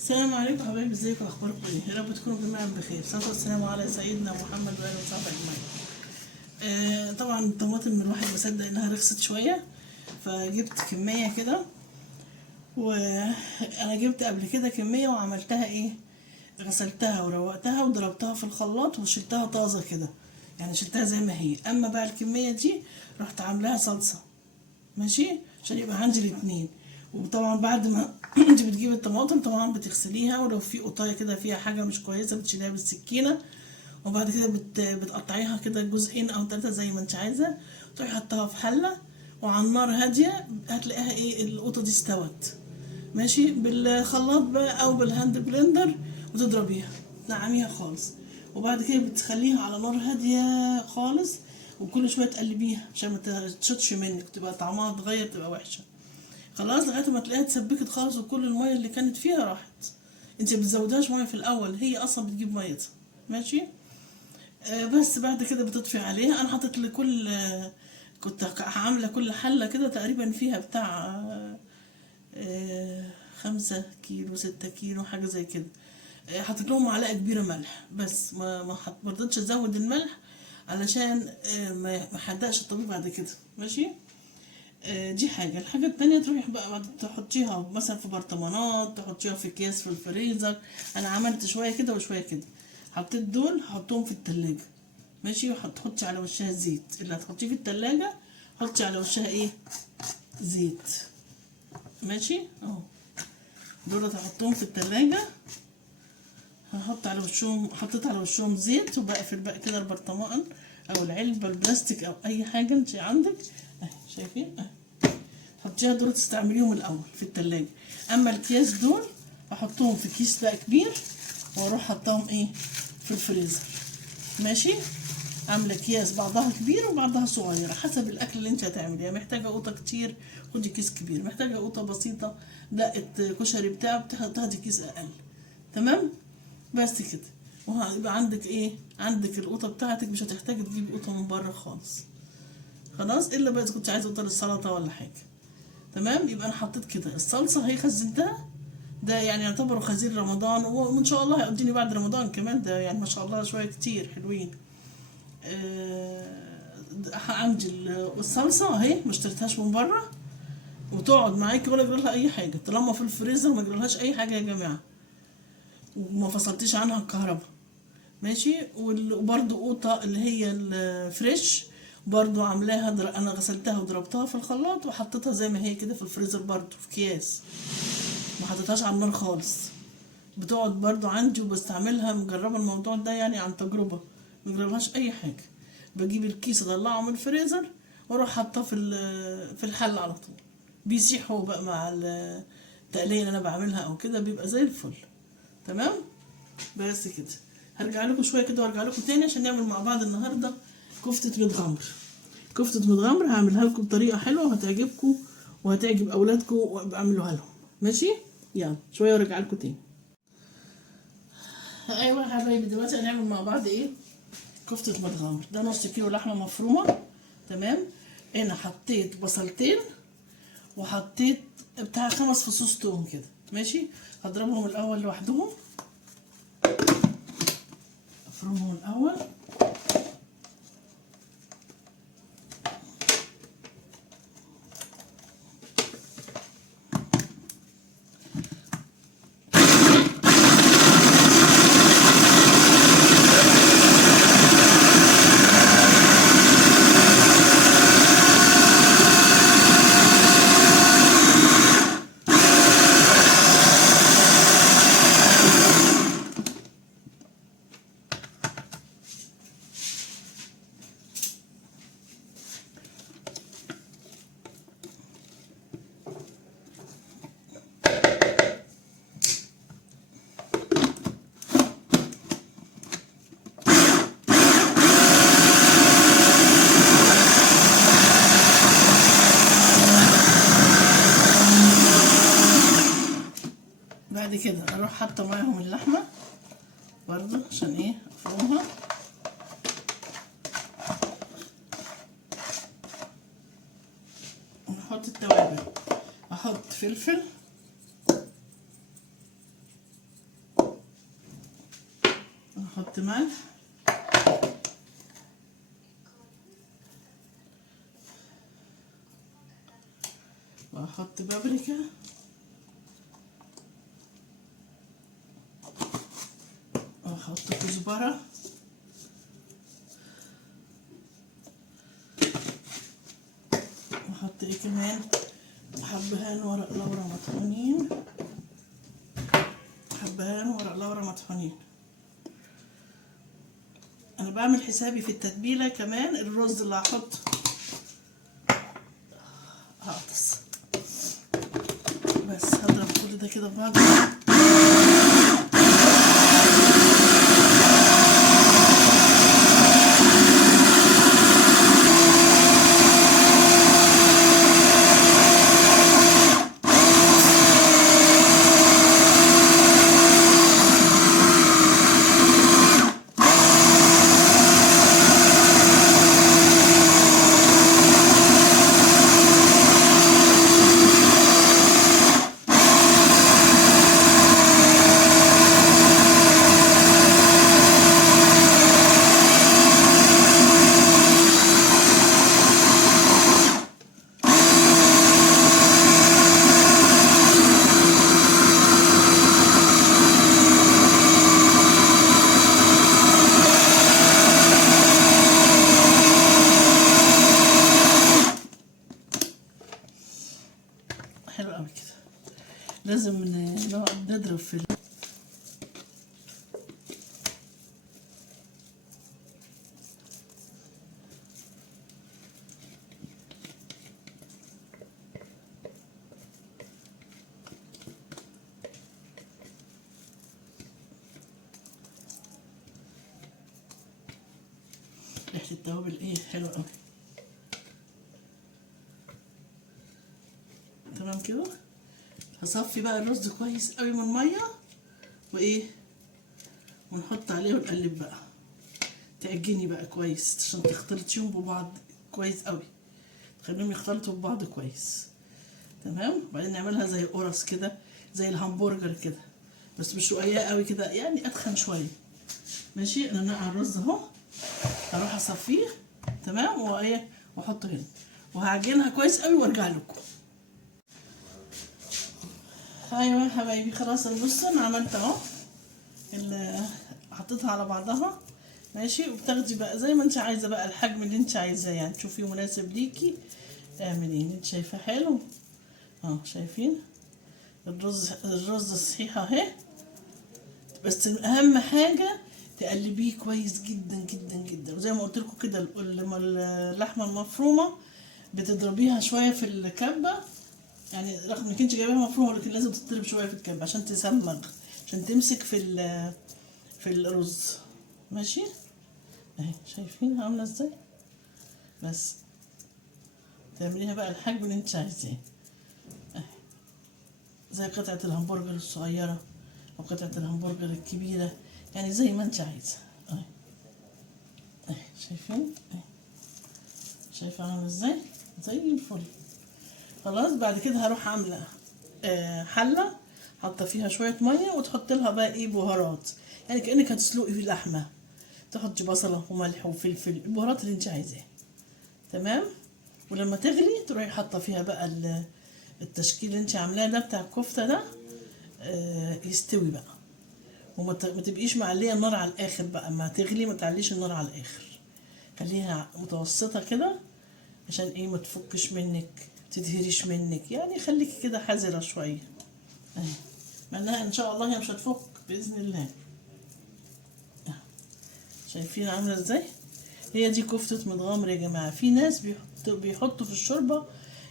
السلام عليكم حبايبي، ازيكم؟ اخباركم ايه؟ يا رب تكونوا جميعا بخير. صلاه والسلام على سيدنا محمد واله وصحبه اجمعين. طبعا الطماطم الواحد مصدق انها رخصت شويه، فجبت كميه كده. وانا جبت قبل كده كميه وعملتها ايه، غسلتها وروقتها وضربتها في الخلاط وشلتها طازه كده، يعني شلتها زي ما هي. اما بقى الكميه دي رحت عاملاها صلصه، ماشي، عشان يبقى عندي الاتنين. وطبعا بعد ما انت بتجيب الطماطم طبعا بتغسليها، ولو في قطايه كده فيها حاجه مش كويسه بتشيليها بالسكينه، وبعد كده بتقطعيها كده جزئين او ثلاثه زي ما انت عايزه، تروحي حطها في حله وعلى النار هاديه، هتلاقيها ايه، القطه دي استوت. ماشي، بالخلاط بقى او بالهاند بلندر وتضربيها تنعميها خالص، وبعد كده بتخليها على نار هاديه خالص، وكل شويه تقلبيها عشان ما تشطش منك، تبقى طعمها اتغير، تبقى وحشه خلاص، لغايه ما تلاقيها اتسبكت خالص وكل الميه اللي كانت فيها راحت. انت بتزودهاش ميه في الاول، هي اصلا بتجيب ميتها. ماشي. بس بعد كده بتطفي عليها. انا حطيت لكل كنت عامله كل حله كده تقريبا فيها بتاع 5 كيلو 6 كيلو حاجه زي كده. حطيت لهم معلقه كبيره ملح، بس ما رضيتش ازود الملح علشان ما حدقش الطبيخ بعد كده. ماشي. دي حاجة. الحاجة التانية تروحي بقى بعد تحطيها مثلا في برطمانات، تحطيها في اكياس في الفريزر. انا عملت شوية كده وشوية كده، حطيت دول هحطهم في التلاجة. ماشي. وتحطي على وشها زيت، اللي هتحطيه في التلاجة حطي على وشها ايه، زيت. ماشي اهو، دول هحطهم في التلاجة، هحط على وشهم، حطيت على وشهم زيت، وبقفل بقى كده البرطمان او العلبة البلاستيك او اي حاجة انت عندك اهي، شايفين اهي. حطيها دول تستعمليهم الاول في التلاجة. اما الكياس دول احطهم في كيس بقى كبير، واروح حطاهم ايه في الفريزر. ماشي. عامله اكياس بعضها كبير وبعضها صغيره حسب الاكل اللي انت هتعمليه. محتاجه قوطه كتير خدي كيس كبير، محتاجه قوطه بسيطه دقه كشري بتاع تاخدي كيس اقل. تمام. بس كده، وهيبقى عندك ايه، عندك القوطه بتاعتك، مش هتحتاجي تجيبي قوطه من بره خالص. خلاص، الا بقى اذا كنت عايزه قوطه للسلطه ولا حاجه. تمام. يبقى انا حطيت كده الصلصه هي خزنتها، ده يعني يعتبروا خزين رمضان، وان شاء الله هيقضيني بعد رمضان كمان، ده يعني ما شاء الله شويه كتير حلوين. عندي الصلصه اهي، ما اشتريتهاش من بره، وتقعد معاكي ولا يجرى لها اي حاجه طالما في الفريزر، ما يجرى لهاش اي حاجه يا جماعه، وما فصلتيش عنها الكهرباء. ماشي. وبرده قوطه اللي هي الفريش، برضو عاملاها انا غسلتها وضربتها في الخلاط وحطيتها زي ما هي كده في الفريزر، برضو في اكياس، ما حطيتهاش على النار خالص. بتقعد برضو عندي وبستعملها، مجربه الموضوع ده يعني عن تجربه، مجربهاش اي حاجه. بجيب الكيس اطلعه من الفريزر واروح حاطاه في الحل على طول، بيسيح هو بقى مع التقليه اللي انا بعملها او كده، بيبقى زي الفل. تمام. بس كده، هرجع لكم شويه كده وارجع لكم تاني عشان نعمل مع بعض النهارده كفته متغمر. كفته متغمر هعملها لكم بطريقه حلوه وهتعجبكم وهتعجب اولادكم، وابقى لهم. ماشي. يلا شويه وارجع لكم تاني. ايوه يا حبايبي، دلوقتي هنعمل مع بعض ايه، كفته متغمر. ده نص كيلو لحمه مفرومه. تمام. هنا حطيت بصلتين، وحطيت بتاع 5 فصوص توم كده. ماشي. هضربهم الاول لوحدهم، افرمهم الاول. بعد كده اروح حاطه معاهم اللحمه برضو عشان ايه افرمها. ونحط التوابل، احط فلفل احط ملح واحط بابريكا واحط كزبره واحط ايه كمان حبهان ورق لورا مطحونين، حبهان ورق لورا مطحونين. انا بعمل حسابي في التتبيله كمان الرز اللي هحطه. هعطس بس هضرب كل ده كده ببعض. حلو قوي كده. لازم نقعد نضرب في ريحه التوابل ايه حلوه قوي. تمام كده. هصفي بقى الرز كويس قوي من الميه وايه ونحط عليه ونقلب بقى. تعجني بقى كويس عشان تختلطيهم ببعض كويس قوي، تخليهم يختلطوا ببعض كويس. تمام. وبعدين نعملها زي قرص كده، زي الهمبرجر كده، بس مش رقيقه قوي كده، يعني اتخن شويه. ماشي. انا نقع الرز اهو، هروح اصفيه. تمام. وايه واحطه هنا وهعجنها كويس قوي وارجع لكم. ايوه يا حبايبي خلاص. بص انا عملت اهو حطيتها على بعضها. ماشي. وبتاخدي بقى زي ما انت عايزه بقى الحجم اللي انت عايزاه، يعني تشوفيه مناسب ليكي اعمليه. انت شايفاه حلو شايفين الرز صحيحه اهي. بس اهم حاجه تقلبيه كويس جدا جدا جدا. وزي ما قلت لكم كده اللحمه المفرومه بتضربيها شويه في الكبه، يعني رغم انك انت جايباها مفرومه لكن لازم تضرب شويه في الكبه عشان تسمغ، عشان تمسك في الرز. ماشي اهي. شايفين عامله ازاي؟ بس تعمليها بقى الحجم اللي انت عايزاه اهي، زي قطعه الهمبرجر الصغيره او قطعه الهمبرجر الكبيره، يعني زي ما انت عايزه اهي. اهي شايفين اهي. شايفه عامله ازاي؟ زي الفل. خلاص. بعد كده هروح عامله حله حاطه فيها شويه ميه وتحط لها بقى ايه بهارات، يعني كانك هتسلقي في اللحمه. تحطي بصله وملح وفلفل، البهارات اللي انت عايزاها. تمام. ولما تغلي تروحي حاطه فيها بقى التشكيل اللي انت عاملاه ده بتاع الكفته ده يستوي بقى. وما تبقيش معليه النار على الاخر بقى، ما تغلي ما تعليش النار على الاخر، خليها متوسطه كده عشان ايه ما تفكش منك تدهريش منك، يعني خليكي كده حذره شويه اهي. معناها ان شاء الله هي مش هتفك باذن الله. شايفين عامله ازاي؟ هي دي كفته متغمر يا جماعه. في ناس بيحطوا في الشوربه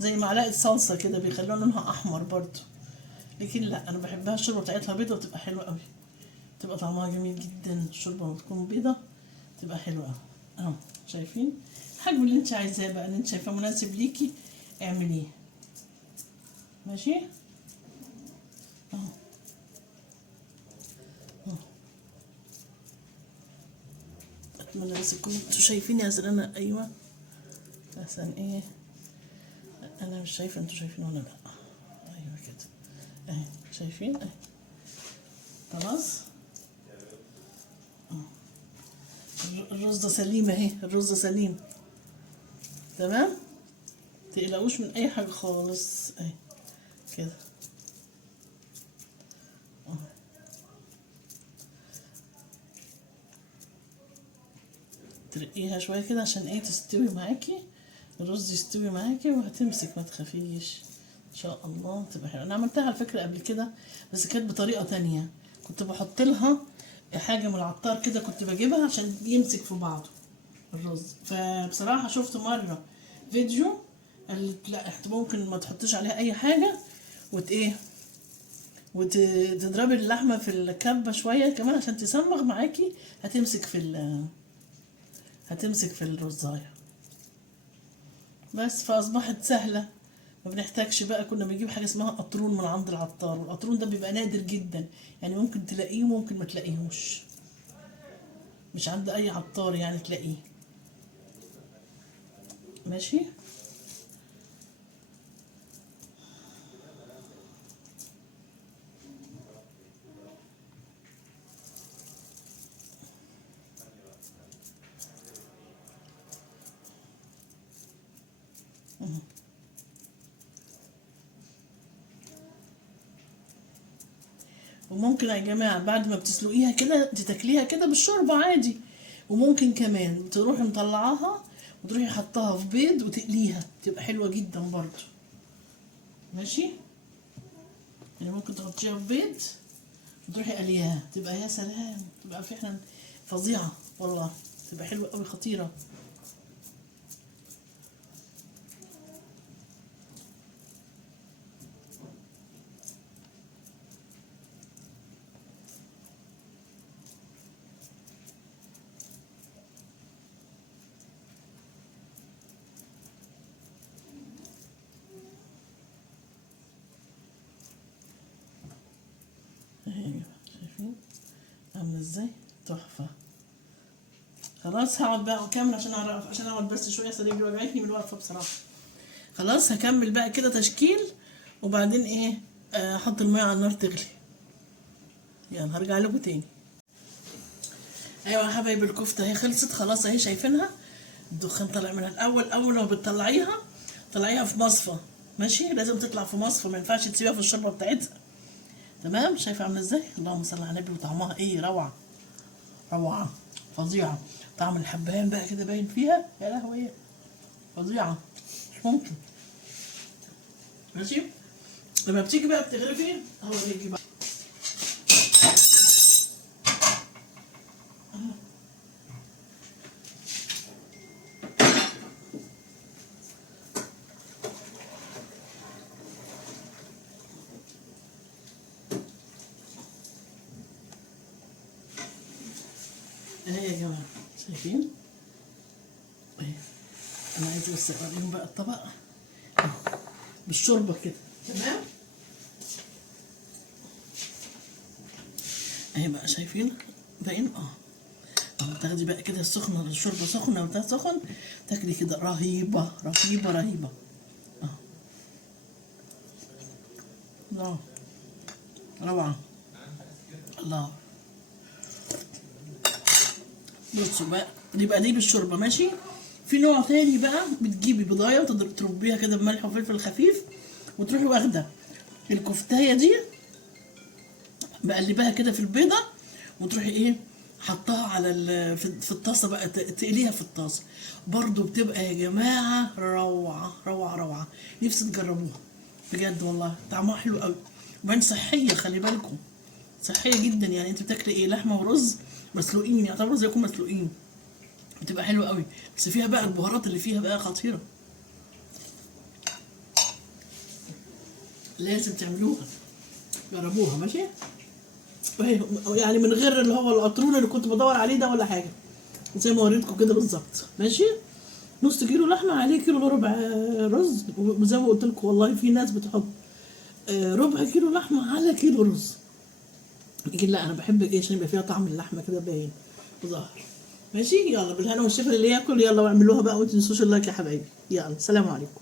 زي معلقه صلصه كده بيخلوها لونها احمر برضو، لكن لا انا بحبها الشوربه بتاعتها بيضه وتبقى حلوه قوي، تبقى طعمها جميل جدا. الشوربه لما تكون بيضه تبقى حلوه قوي اهو. شايفين الحجم اللي انت عايزاه بقى، اللي انت شايفاه مناسب ليكي اعمليه. ماشي اهو. اتمنى بس تكونوا انتوا شايفيني عشان انا ايوه عشان ايه انا مش شايفه انتوا شايفين ولا لا. ايوه كده اهي. شايفين اهي. خلاص الرز سليم اهي، الرز سليم تمام. متقلقوش من اي حاجه خالص اهي كده. ترقيها شويه كده عشان ايه تستوي معاكي، الرز يستوي معاكي وهتمسك، ما تخافيش ان شاء الله تبقى حلوه. انا عملتها على فكره قبل كده بس كانت بطريقه تانية، كنت بحط لها حاجه من العطار كده كنت بجيبها عشان يمسك في بعضه الرز. فبصراحه شفت مره فيديو قالت لا انت ممكن ما تحطيش عليها اي حاجه ايه وتضربي اللحمه في الكبه شويه كمان عشان تسمغ معاكي، هتمسك في الرزايه بس. فاصبحت سهله، ما بنحتاجش بقى. كنا بنجيب حاجه اسمها قطرون من عند العطار، والقطرون ده بيبقى نادر جدا، يعني ممكن تلاقيه وممكن ما تلاقيهوش، مش عند اي عطار يعني تلاقيه ماشي. وممكن يا جماعة بعد ما بتسلقيها كده تاكليها كده بالشوربة عادي، وممكن كمان تروحي مطلعاها وتروحي حطها في بيض وتقليها تبقى حلوة جدا برضو ماشي. يعني ممكن تحطيها في بيض وتروحي قليها تبقى يا سلام، تبقى فعلا فظيعة والله، تبقى حلوة قوي خطيرة. اهي شايفين عاملة ازاي تحفة. خلاص هقعد بقى اكمل عشان اعرف، عشان اقعد بس شوية صدري وجعتني من الوقفة بصراحة. خلاص هكمل بقى كده تشكيل وبعدين ايه احط المية على النار تغلي. يلا هرجع لكم تاني. ايوه يا حبايبي الكفتة اهي خلصت خلاص اهي، شايفينها الدخان طالع منها. الاول اول ما بتطلعيها طلعيها في مصفى ماشي، لازم تطلع في مصفى، ما ينفعش تسيبها في الشوربه بتاعتها تمام. شايفه عامله ازاي؟ اللهم صل على النبي. وطعمها ايه روعه، روعه فظيعه. طعم الحبهان بقى كده باين فيها، يا لهوي فظيعه مش ممكن ماشي. لما بتيجي بقى بتغرفي هو بيجي بقى اهي يا جماعه شايفين اهي. انا عايزه بس اوريهم بقى الطبق بالشوربه كده تمام اهي بقى شايفين باين تاخدي بقى كده السخنه، الشوربه سخنه وده سخن، تاكلي كده رهيبه رهيبه رهيبه. الله روعه الله. بصوا بقى دي بالشوربه ماشي. في نوع تاني بقى بتجيبي بضايه وتربيها كده بملح وفلفل خفيف، وتروحي واخده الكفتايه دي مقلباها كده في البيضه، وتروحي ايه حطها على في الطاسه بقى تقليها في الطاسه برضو، بتبقى يا جماعه روعه روعه روعه. نفسي تجربوها بجد والله، طعمها حلو قوي وبعدين صحيه، خلي بالكم صحيه جدا. يعني انت بتاكلي ايه لحمه ورز مسلوقين، يعتبروا زيكم مسلوقين، بتبقى حلوه قوي بس فيها بقى البهارات اللي فيها بقى خطيره. لازم تعملوها جربوها ماشي. يعني من غير اللي هو القطرون اللي كنت بدور عليه ده ولا حاجه، زي ما وريتكم كده بالظبط ماشي. نص كيلو لحمه عليه كيلو الا ربع رز، وزي ما قلت لكم والله في ناس بتحط ربع كيلو لحمه على كيلو رز، لكن لا انا بحب ايه عشان يبقى فيها طعم اللحمه كده باين وظاهر ماشي. يلا بالهنا والشفا اللي ياكل، يلا واعملوها بقى وما تنسوش اللايك يا حبايبي. يلا سلام عليكم.